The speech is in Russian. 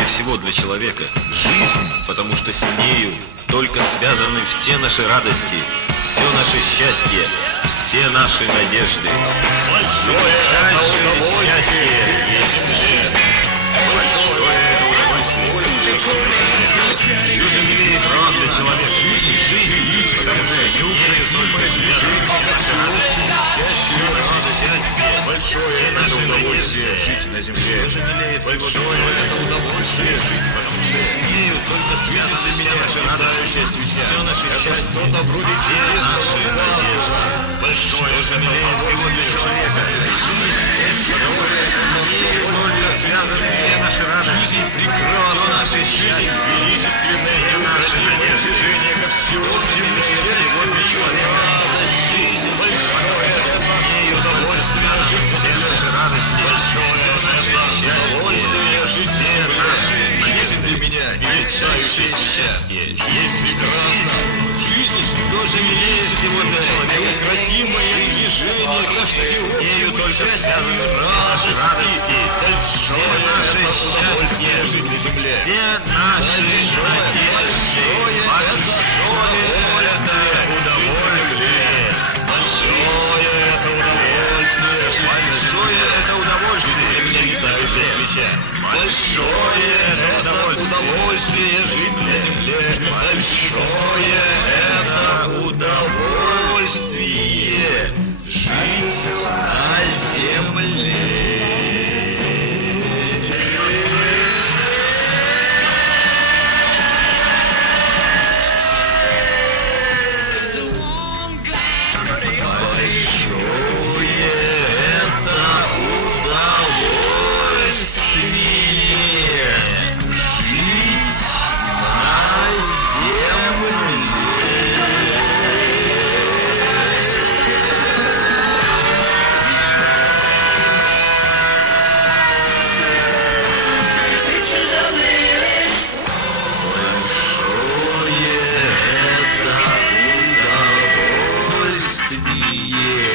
важнее всего для человека – жизнь, потому что с нею только связаны все наши радости, все наше счастье, все наши надежды. Большое счастье есть жизнь. Большое удовольствие. Жизнь имеет право для человека. Жизнь, потому что с нею только связаны счастье, радость, большое это удовольствие жить на земле. Большое это удовольствие жить, потому что с нею только связаны все наши радующие свеча. Все наше счастье, что-то вроде чудесного надежды. Большое это всего для человека. Жизнь, потому что с нею только связаны все наши радости. Жизнь прекрасна, наше счастье, величественное, неукротимое движение ко всеобщему счастью для человека. Жизнь большое это с нею удовольствие жить все наши радости. Большое наше удовольствие жить все наши. Есть для меня величайшее счастье. Есть прекрасно. Жизнь тоже имеет всего для человека. Неукротимое движение ко всеобщему счастью радости. Большое наше счастье жить на земле. Все наши надежды. Большое это удовольствие. Большое это удовольствие. Большое это удовольствие. Для меня летающая свеча. Большое это удовольствие жить на земле. Большое это удовольствие жить на земле. Yeah.